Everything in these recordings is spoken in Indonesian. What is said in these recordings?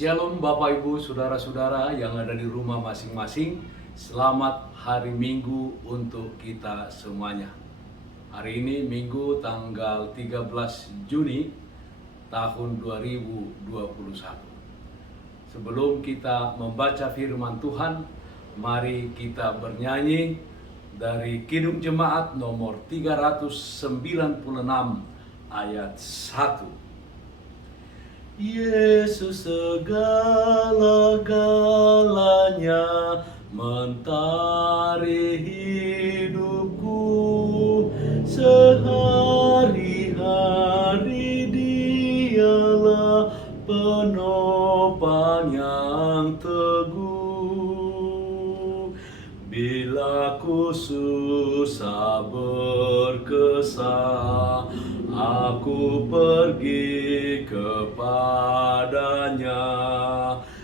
Shalom Bapak Ibu, Saudara-saudara yang ada di rumah masing-masing. Selamat hari Minggu untuk kita semuanya. Hari ini Minggu tanggal 13 Juni tahun 2021. Sebelum kita membaca firman Tuhan, mari kita bernyanyi dari Kidung Jemaat nomor 396 ayat 1. Yesus segala-galanya, mentari hidupku, sehari-hari Dialah penopang yang teguh. Bila ku susah berkesah, aku pergi kepadanya,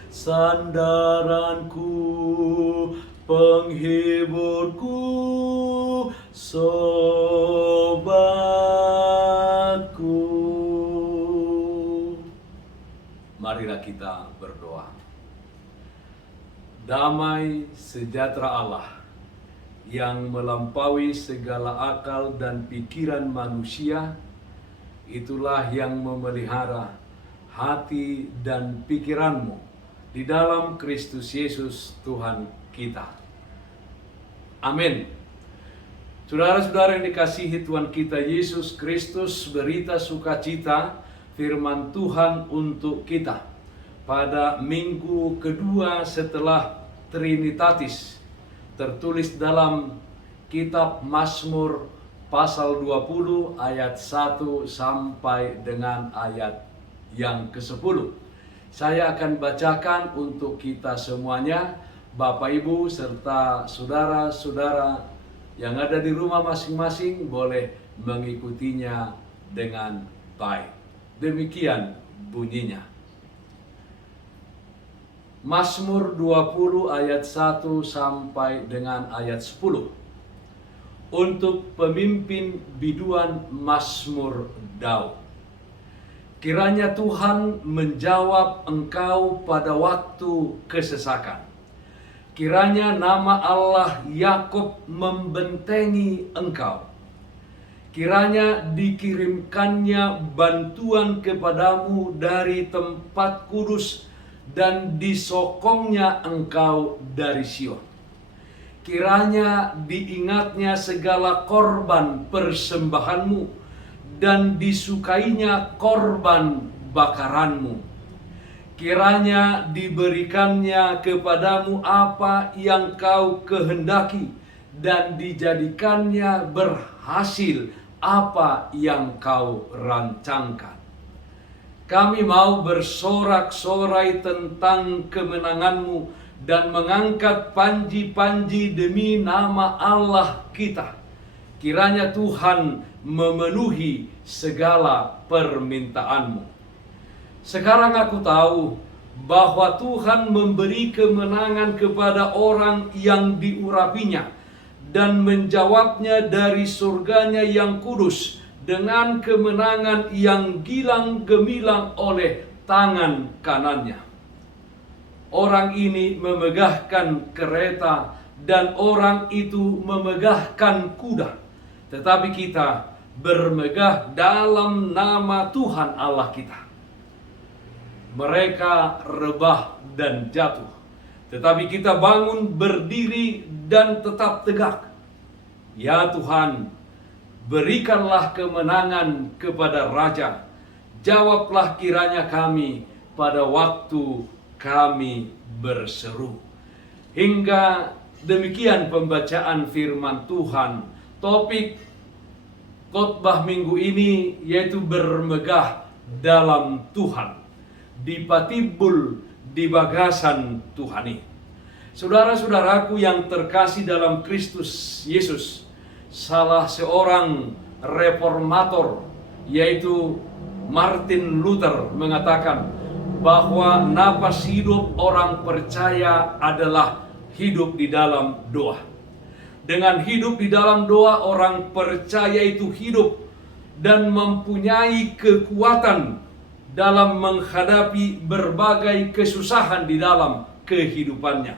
sandaranku, penghiburku, sobatku. Marilah kita berdoa. Damai sejahtera Allah yang melampaui segala akal dan pikiran manusia, itulah yang memelihara hati dan pikiranmu di dalam Kristus Yesus Tuhan kita. Amin. Saudara-saudara yang dikasihi Tuhan kita Yesus Kristus, berita sukacita firman Tuhan untuk kita pada minggu kedua setelah Trinitatis, tertulis dalam kitab Mazmur pasal 20 ayat 1 sampai dengan ayat yang ke-10. Saya akan bacakan untuk kita semuanya, Bapak Ibu serta saudara-saudara yang ada di rumah masing-masing boleh mengikutinya dengan baik. Demikian bunyinya. Mazmur 20 ayat 1 sampai dengan ayat 10. Untuk pemimpin biduan Mazmur Daud. Kiranya Tuhan menjawab engkau pada waktu kesesakan. Kiranya nama Allah Yakub membentengi engkau. Kiranya dikirimkannya bantuan kepadamu dari tempat kudus dan disokongnya engkau dari Sion. Kiranya diingatnya segala korban persembahanmu dan disukainya korban bakaranmu. Kiranya diberikannya kepadamu apa yang kau kehendaki dan dijadikannya berhasil apa yang kau rancangkan. Kami mau bersorak-sorai tentang kemenanganmu dan mengangkat panji-panji demi nama Allah kita. Kiranya Tuhan memenuhi segala permintaanmu. Sekarang aku tahu bahwa Tuhan memberi kemenangan kepada orang yang diurapinya dan menjawabnya dari surganya yang kudus dengan kemenangan yang gilang gemilang oleh tangan kanannya. Orang ini memegahkan kereta dan orang itu memegahkan kuda. Tetapi kita bermegah dalam nama Tuhan Allah kita. Mereka rebah dan jatuh, tetapi kita bangun berdiri dan tetap tegak. Ya Tuhan, berikanlah kemenangan kepada Raja. Jawablah kiranya kami pada waktu kami berseru. Hingga demikian pembacaan firman Tuhan. Topik khotbah minggu ini yaitu bermegah dalam Tuhan. Dipatibul di bagasan Tuhani. Saudara-saudaraku yang terkasih dalam Kristus Yesus, salah seorang reformator yaitu Martin Luther mengatakan bahwa napas hidup orang percaya adalah hidup di dalam doa. Dengan hidup di dalam doa, orang percaya itu hidup dan mempunyai kekuatan dalam menghadapi berbagai kesusahan di dalam kehidupannya.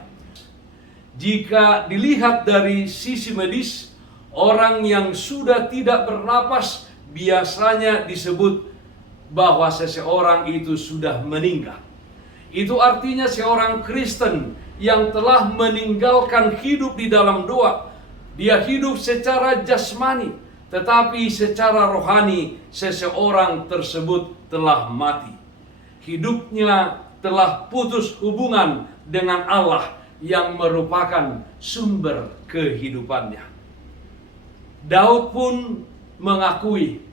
Jika dilihat dari sisi medis, orang yang sudah tidak bernapas biasanya disebut bahwa seseorang itu sudah meninggal. Itu artinya seorang Kristen yang telah meninggalkan hidup di dalam doa. Dia hidup secara jasmani, tetapi secara rohani seseorang tersebut telah mati. Hidupnya telah putus hubungan dengan Allah yang merupakan sumber kehidupannya. Daud pun mengakui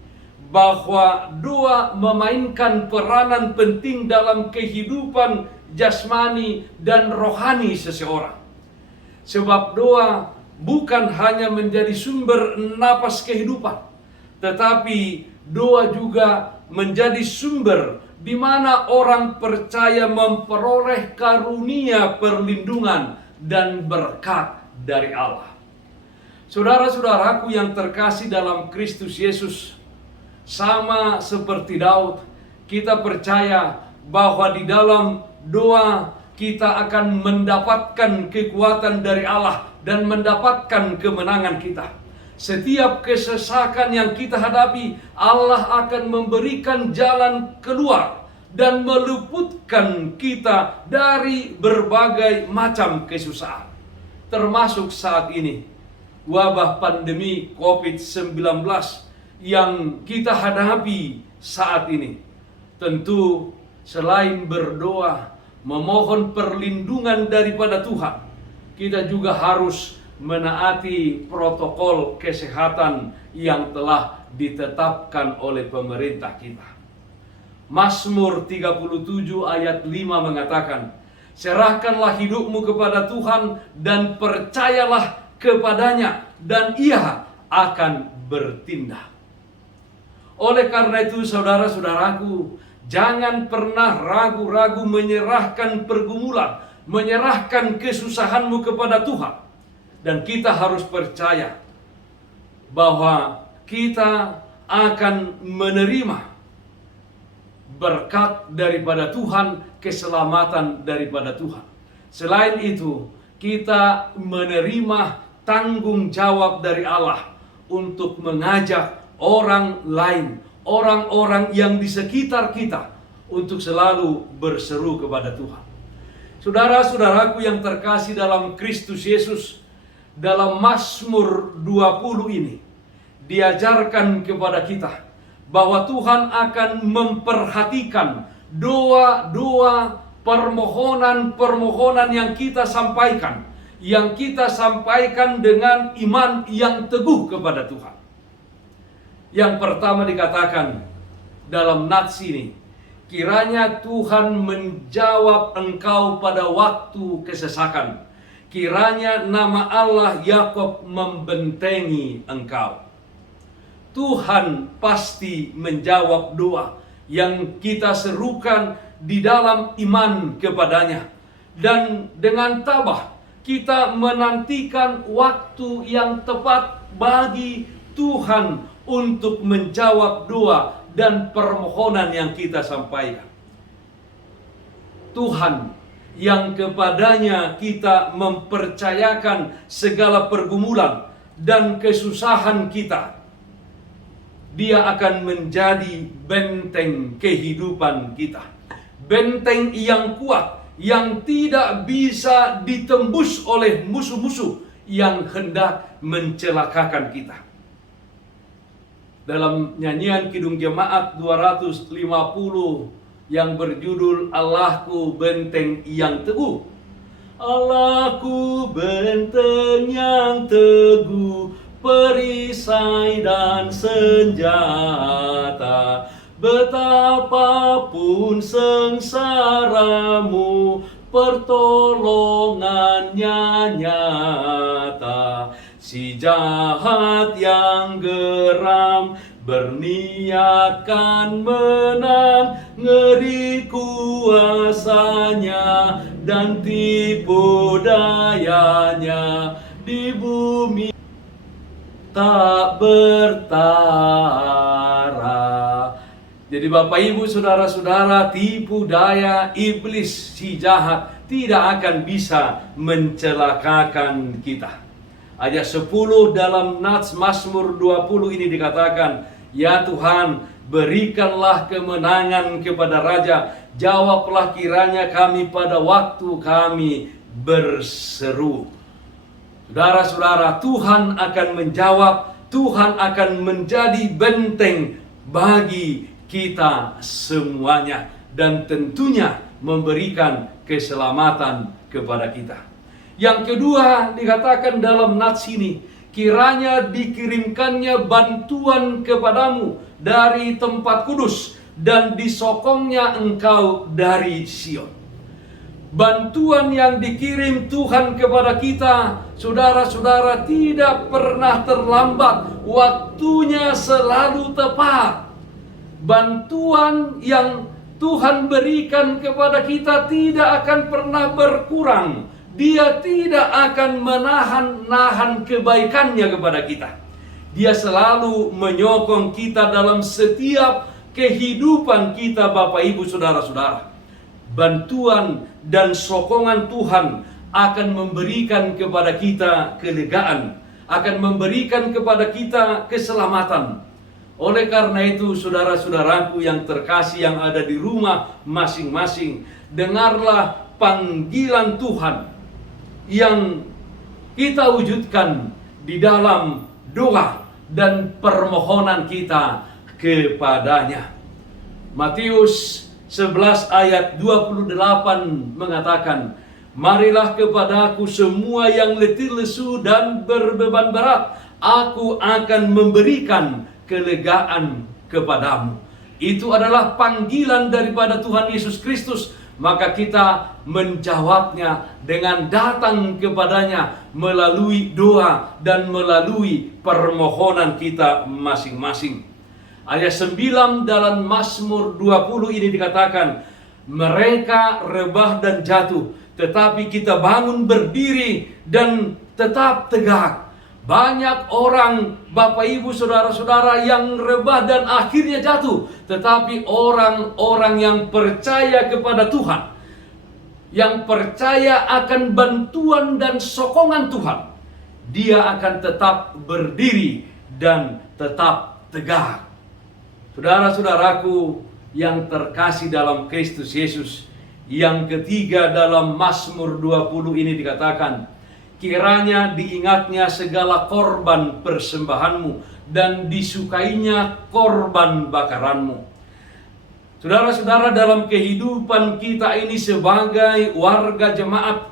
bahwa doa memainkan peranan penting dalam kehidupan jasmani dan rohani seseorang. Sebab doa bukan hanya menjadi sumber napas kehidupan, tetapi doa juga menjadi sumber di mana orang percaya memperoleh karunia perlindungan dan berkat dari Allah. Saudara-saudaraku yang terkasih dalam Kristus Yesus, sama seperti Daud, kita percaya bahwa di dalam doa kita akan mendapatkan kekuatan dari Allah dan mendapatkan kemenangan kita. Setiap kesesakan yang kita hadapi, Allah akan memberikan jalan keluar dan meluputkan kita dari berbagai macam kesusahan. Termasuk saat ini, wabah pandemi COVID-19 yang kita hadapi saat ini. Tentu selain berdoa, memohon perlindungan daripada Tuhan, kita juga harus menaati protokol kesehatan yang telah ditetapkan oleh pemerintah kita. Mazmur 37 ayat 5 mengatakan, serahkanlah hidupmu kepada Tuhan dan percayalah kepadanya dan Ia akan bertindak. Oleh karena itu saudara-saudaraku, jangan pernah ragu-ragu menyerahkan pergumulan, menyerahkan kesusahanmu kepada Tuhan. Dan kita harus percaya bahwa kita akan menerima berkat daripada Tuhan, keselamatan daripada Tuhan. Selain itu, kita menerima tanggung jawab dari Allah untuk mengajak orang lain, orang-orang yang di sekitar kita untuk selalu berseru kepada Tuhan. Saudara-saudaraku yang terkasih dalam Kristus Yesus, dalam Mazmur 20 ini diajarkan kepada kita bahwa Tuhan akan memperhatikan doa-doa, permohonan-permohonan yang kita sampaikan, dengan iman yang teguh kepada Tuhan. Yang pertama dikatakan dalam nats ini, kiranya Tuhan menjawab engkau pada waktu kesesakan. Kiranya nama Allah Yakub membentengi engkau. Tuhan pasti menjawab doa yang kita serukan di dalam iman kepadanya. Dan dengan tabah kita menantikan waktu yang tepat bagi Tuhan untuk menjawab doa dan permohonan yang kita sampaikan. Tuhan yang kepadanya kita mempercayakan segala pergumulan dan kesusahan kita, Dia akan menjadi benteng kehidupan kita. Benteng yang kuat, yang tidak bisa ditembus oleh musuh-musuh yang hendak mencelakakan kita. Dalam nyanyian Kidung Jemaat 250 yang berjudul Allahku benteng yang teguh. Allahku benteng yang teguh, perisai dan senjata. Betapapun sengsaramu, pertolongannya nyata. Si jahat yang geram berniatkan menang, ngeri kuasanya dan tipu dayanya di bumi tak bertara. Jadi Bapak Ibu Saudara-saudara, tipu daya iblis si jahat tidak akan bisa mencelakakan kita. Ayat 10 dalam Nats Mazmur 20 ini dikatakan, "Ya Tuhan, berikanlah kemenangan kepada Raja, jawablah kiranya kami pada waktu kami berseru." Saudara-saudara, Tuhan akan menjawab, Tuhan akan menjadi benteng bagi kita semuanya, dan tentunya memberikan keselamatan kepada kita. Yang kedua dikatakan dalam nats ini, kiranya dikirimkannya bantuan kepadamu dari tempat kudus dan disokongnya engkau dari Sion. Bantuan yang dikirim Tuhan kepada kita, saudara-saudara, tidak pernah terlambat, waktunya selalu tepat. Bantuan yang Tuhan berikan kepada kita tidak akan pernah berkurang. Dia tidak akan menahan kebaikannya kepada kita. Dia selalu menyokong kita dalam setiap kehidupan kita, Bapak Ibu Saudara-saudara. Bantuan dan sokongan Tuhan akan memberikan kepada kita kelegaan, akan memberikan kepada kita keselamatan. Oleh karena itu, saudara-saudaraku yang terkasih yang ada di rumah masing-masing, dengarlah panggilan Tuhan yang kita wujudkan di dalam doa dan permohonan kita kepadanya. Matius 11 ayat 28 mengatakan, "Marilah kepadaku semua yang letih lesu dan berbeban berat, aku akan memberikan kelegaan kepadamu." Itu adalah panggilan daripada Tuhan Yesus Kristus. Maka kita menjawabnya dengan datang kepadanya melalui doa dan melalui permohonan kita masing-masing. Ayat 9 dalam Mazmur 20 ini dikatakan, "Mereka rebah dan jatuh, tetapi kita bangun berdiri dan tetap tegak." Banyak orang, Bapak Ibu Saudara-saudara, yang rebah dan akhirnya jatuh. Tetapi orang-orang yang percaya kepada Tuhan, yang percaya akan bantuan dan sokongan Tuhan, dia akan tetap berdiri dan tetap tegak. Saudara-saudaraku yang terkasih dalam Kristus Yesus, yang ketiga dalam Mazmur 20 ini dikatakan, "Kiranya diingatnya segala korban persembahanmu dan disukainya korban bakaranmu." Saudara-saudara, dalam kehidupan kita ini sebagai warga jemaat,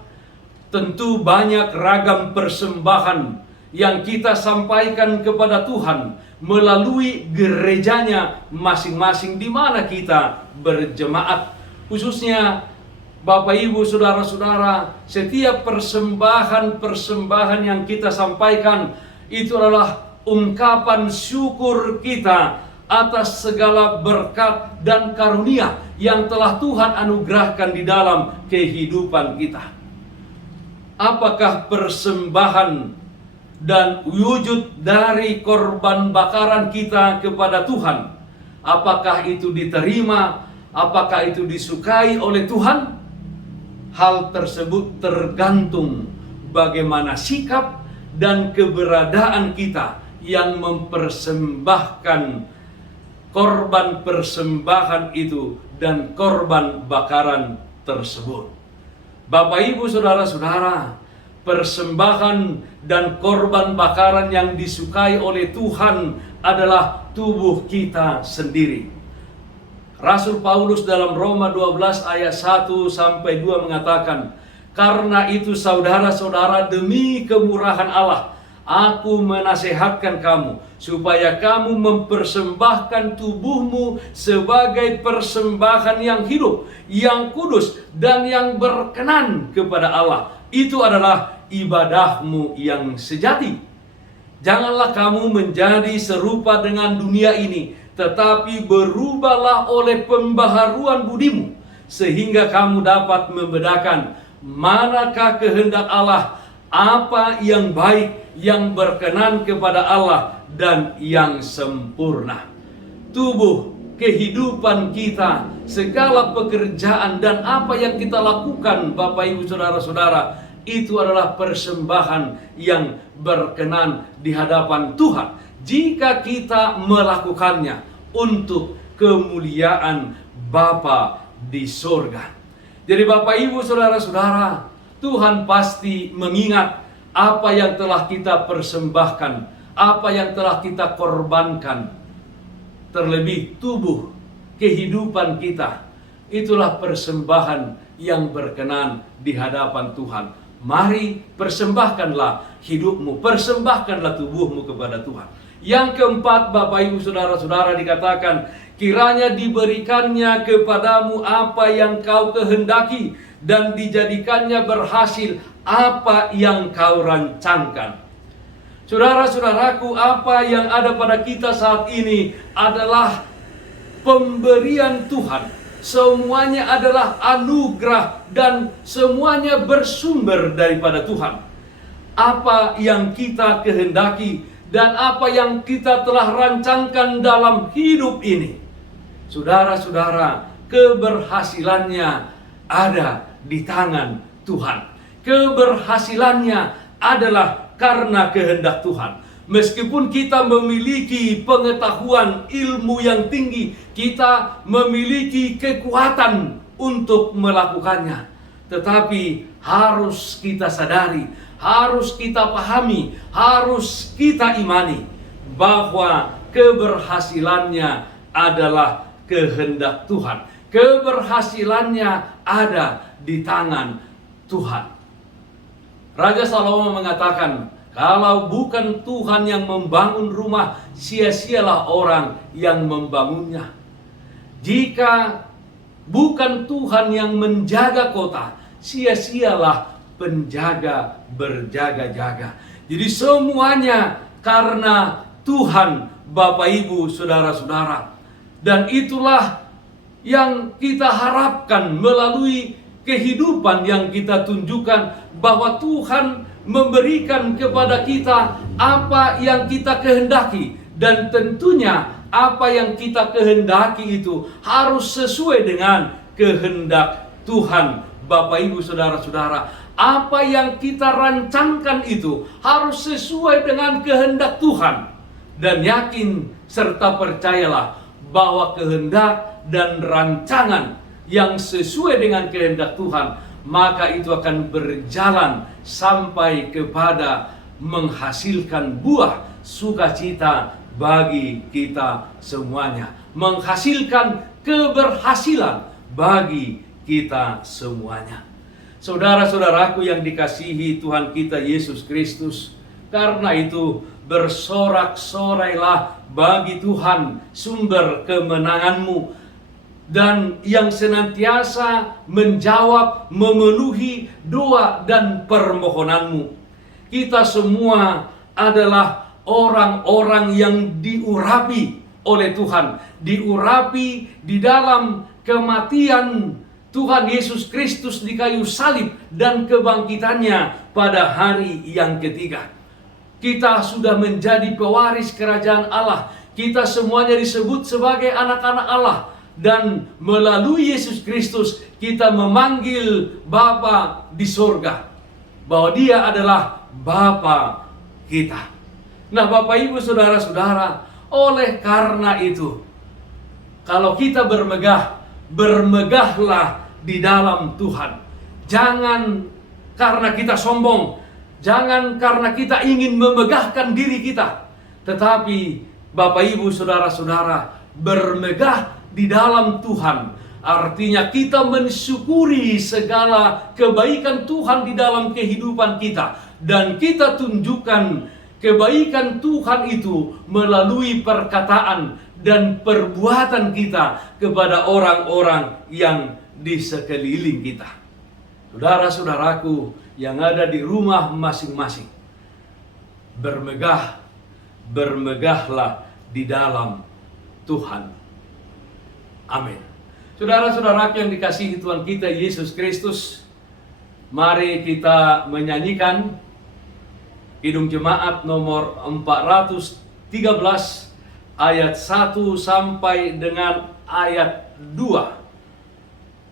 tentu banyak ragam persembahan yang kita sampaikan kepada Tuhan melalui gerejanya masing-masing di mana kita berjemaat. Khususnya Bapak Ibu Saudara-saudara, setiap persembahan yang kita sampaikan itu adalah ungkapan syukur kita atas segala berkat dan karunia yang telah Tuhan anugerahkan di dalam kehidupan kita. Apakah persembahan dan wujud dari korban bakaran kita kepada Tuhan, apakah itu diterima, apakah itu disukai oleh Tuhan? Hal tersebut tergantung bagaimana sikap dan keberadaan kita yang mempersembahkan korban persembahan itu dan korban bakaran tersebut. Bapak Ibu Saudara-saudara, persembahan dan korban bakaran yang disukai oleh Tuhan adalah tubuh kita sendiri. Rasul Paulus dalam Roma 12 ayat 1 sampai 2 mengatakan, "Karena itu saudara-saudara, demi kemurahan Allah, aku menasehatkan kamu supaya kamu mempersembahkan tubuhmu sebagai persembahan yang hidup, yang kudus dan yang berkenan kepada Allah. Itu adalah ibadahmu yang sejati. Janganlah kamu menjadi serupa dengan dunia ini, tetapi berubahlah oleh pembaharuan budimu, sehingga kamu dapat membedakan manakah kehendak Allah, apa yang baik, yang berkenan kepada Allah, dan yang sempurna." Tubuh kehidupan kita, segala pekerjaan dan apa yang kita lakukan, Bapak Ibu Saudara-saudara, itu adalah persembahan yang berkenan di hadapan Tuhan jika kita melakukannya untuk kemuliaan Bapa di sorga. Jadi Bapak Ibu Saudara-saudara, Tuhan pasti mengingat apa yang telah kita persembahkan, apa yang telah kita korbankan. Terlebih tubuh, kehidupan kita, itulah persembahan yang berkenan di hadapan Tuhan. Mari persembahkanlah hidupmu, persembahkanlah tubuhmu kepada Tuhan. Yang keempat, Bapak Ibu Saudara-saudara, dikatakan, kiranya diberikannya kepadamu apa yang kau kehendaki, dan dijadikannya berhasil apa yang kau rancangkan. Saudara-saudaraku, apa yang ada pada kita saat ini adalah pemberian Tuhan. Semuanya adalah anugerah dan semuanya bersumber daripada Tuhan. Apa yang kita kehendaki dan apa yang kita telah rancangkan dalam hidup ini, saudara-saudara, keberhasilannya ada di tangan Tuhan. Keberhasilannya adalah karena kehendak Tuhan. Meskipun kita memiliki pengetahuan ilmu yang tinggi, kita memiliki kekuatan untuk melakukannya, tetapi harus kita sadari, harus kita pahami, harus kita imani bahwa keberhasilannya adalah kehendak Tuhan. Keberhasilannya ada di tangan Tuhan. Raja Salomo mengatakan, kalau bukan Tuhan yang membangun rumah, sia-sialah orang yang membangunnya. Jika bukan Tuhan yang menjaga kota, sia-sialah penjaga berjaga-jaga. Jadi semuanya karena Tuhan, Bapak Ibu Saudara-saudara. Dan itulah yang kita harapkan melalui kehidupan yang kita tunjukkan, bahwa Tuhan memberikan kepada kita apa yang kita kehendaki, dan tentunya apa yang kita kehendaki itu harus sesuai dengan kehendak Tuhan. Bapak Ibu Saudara-saudara, apa yang kita rancangkan itu harus sesuai dengan kehendak Tuhan. Dan yakin serta percayalah bahwa kehendak dan rancangan yang sesuai dengan kehendak Tuhan, maka itu akan berjalan sampai kepada menghasilkan buah sukacita bagi kita semuanya, menghasilkan keberhasilan bagi kita semuanya. Saudara-saudaraku yang dikasihi Tuhan kita Yesus Kristus, karena itu bersorak-sorailah bagi Tuhan sumber kemenanganmu, dan yang senantiasa menjawab, memenuhi doa dan permohonanmu. Kita semua adalah orang-orang yang diurapi oleh Tuhan, diurapi di dalam kematian Tuhan Yesus Kristus di kayu salib dan kebangkitannya pada hari yang ketiga. Kita sudah menjadi pewaris kerajaan Allah. Kita semuanya disebut sebagai anak-anak Allah. Dan melalui Yesus Kristus kita memanggil Bapa di sorga, bahwa Dia adalah Bapa kita. Nah Bapak Ibu Saudara-saudara, oleh karena itu, kalau kita bermegah, bermegahlah di dalam Tuhan. Jangan karena kita sombong, jangan karena kita ingin memegahkan diri kita, tetapi Bapak Ibu Saudara-saudara, bermegah di dalam Tuhan artinya kita mensyukuri segala kebaikan Tuhan di dalam kehidupan kita, dan kita tunjukkan kebaikan Tuhan itu melalui perkataan dan perbuatan kita kepada orang-orang yang di sekeliling kita. Saudara-saudaraku yang ada di rumah masing-masing, bermegahlah di dalam Tuhan. Amin. Saudara-saudaraku yang dikasihi Tuhan kita Yesus Kristus, mari kita menyanyikan Kidung Jemaat nomor 413, ayat 1 sampai dengan ayat 2.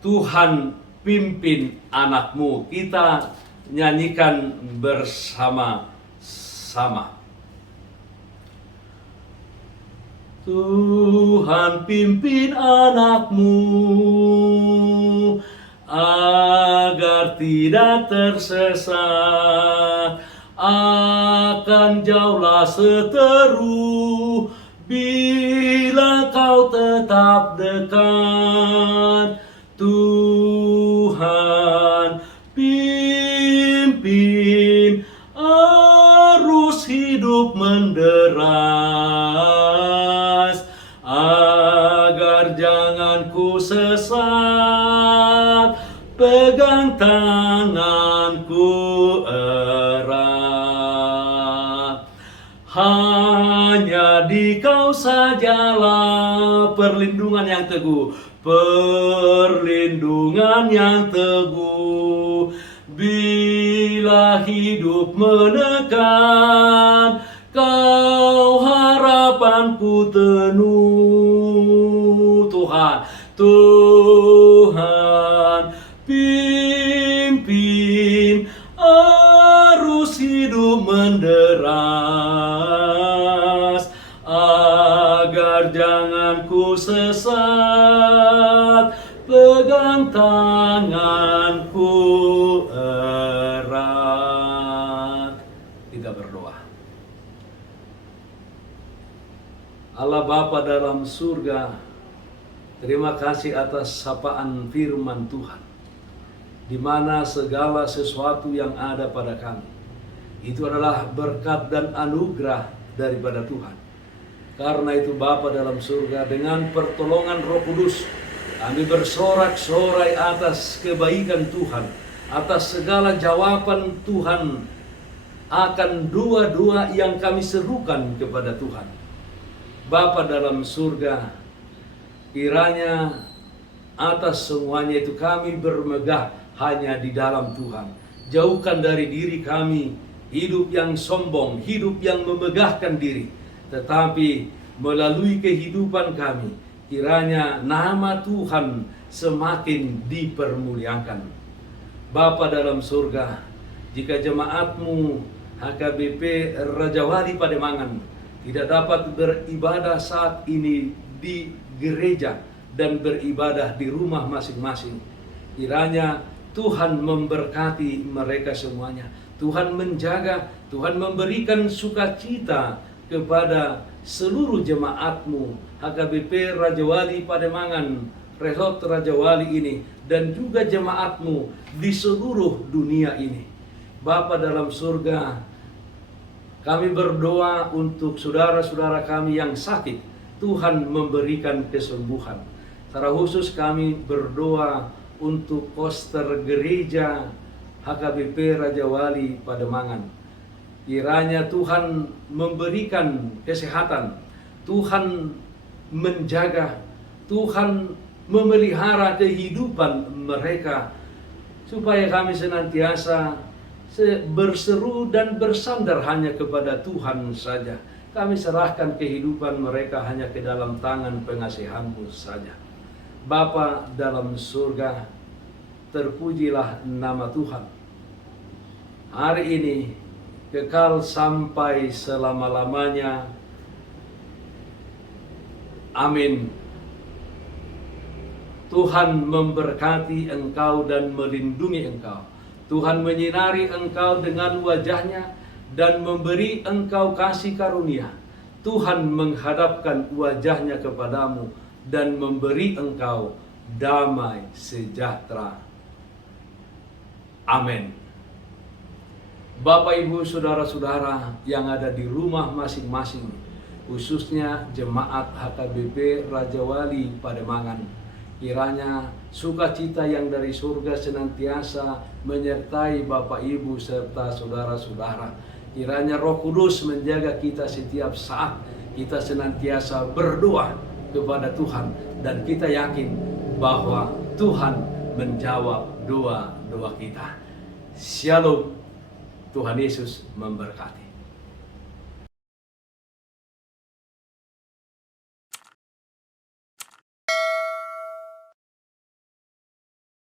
Tuhan pimpin anakmu. Kita nyanyikan bersama-sama. Tuhan pimpin anakmu agar tidak tersesat, akan jauhlah seteru bila kau tetap dekat. Tuhan pimpin arus hidup menderas, agar jangan ku sesat, pegang tanganku erat. Hanya di kau sajalah perlindungan yang teguh, perlindungan yang teguh. Bila hidup menekan, kau harapanku penuh. Tuhan pimpin arus hidup menderas, agar jangan ku sesat, pegang tanganku erat. Kita berdoa. Allah Bapa dalam surga, terima kasih atas sapaan firman Tuhan, di mana segala sesuatu yang ada pada kami itu adalah berkat dan anugerah daripada Tuhan. Karena itu Bapa dalam surga, dengan pertolongan Roh Kudus, kami bersorak-sorai atas kebaikan Tuhan, atas segala jawaban Tuhan akan doa-doa yang kami serukan kepada Tuhan. Bapa dalam surga, kiranya atas semuanya itu kami bermegah hanya di dalam Tuhan. Jauhkan dari diri kami hidup yang sombong, hidup yang memegahkan diri, tetapi melalui kehidupan kami, kiranya nama Tuhan semakin dipermuliakan. Bapa dalam surga, jika jemaatmu HKBP Raja Wali Pademangan tidak dapat beribadah saat ini di gereja dan beribadah di rumah masing-masing, kiranya Tuhan memberkati mereka semuanya. Tuhan menjaga, Tuhan memberikan sukacita kepada seluruh jemaatmu HKBP Raja Wali Pademangan, Resort Raja Wali ini, dan juga jemaatmu di seluruh dunia ini. Bapa dalam surga, kami berdoa untuk saudara-saudara kami yang sakit, Tuhan memberikan kesembuhan. Secara khusus kami berdoa untuk poster gereja HKBP Raja Wali Pademangan. Kiranya Tuhan memberikan kesehatan, Tuhan menjaga, Tuhan memelihara kehidupan mereka, supaya kami senantiasa berseru dan bersandar hanya kepada Tuhan saja. Kami serahkan kehidupan mereka hanya ke dalam tangan pengasihan-Mu saja. Bapa dalam surga, terpujilah nama Tuhan. Hari ini kekal sampai selama-lamanya. Amin. Tuhan memberkati engkau dan melindungi engkau. Tuhan menyinari engkau dengan wajah-Nya dan memberi engkau kasih karunia. Tuhan menghadapkan wajah-Nya kepadamu dan memberi engkau damai sejahtera. Amin. Bapak, Ibu, saudara-saudara yang ada di rumah masing-masing, khususnya jemaat HKBP Raja Wali Pademangan, kiranya sukacita yang dari surga senantiasa menyertai Bapak, Ibu, serta saudara-saudara. Kiranya Roh Kudus menjaga kita setiap saat kita senantiasa berdoa kepada Tuhan, dan kita yakin bahwa Tuhan menjawab doa-doa kita. Shalom, Tuhan Yesus memberkati.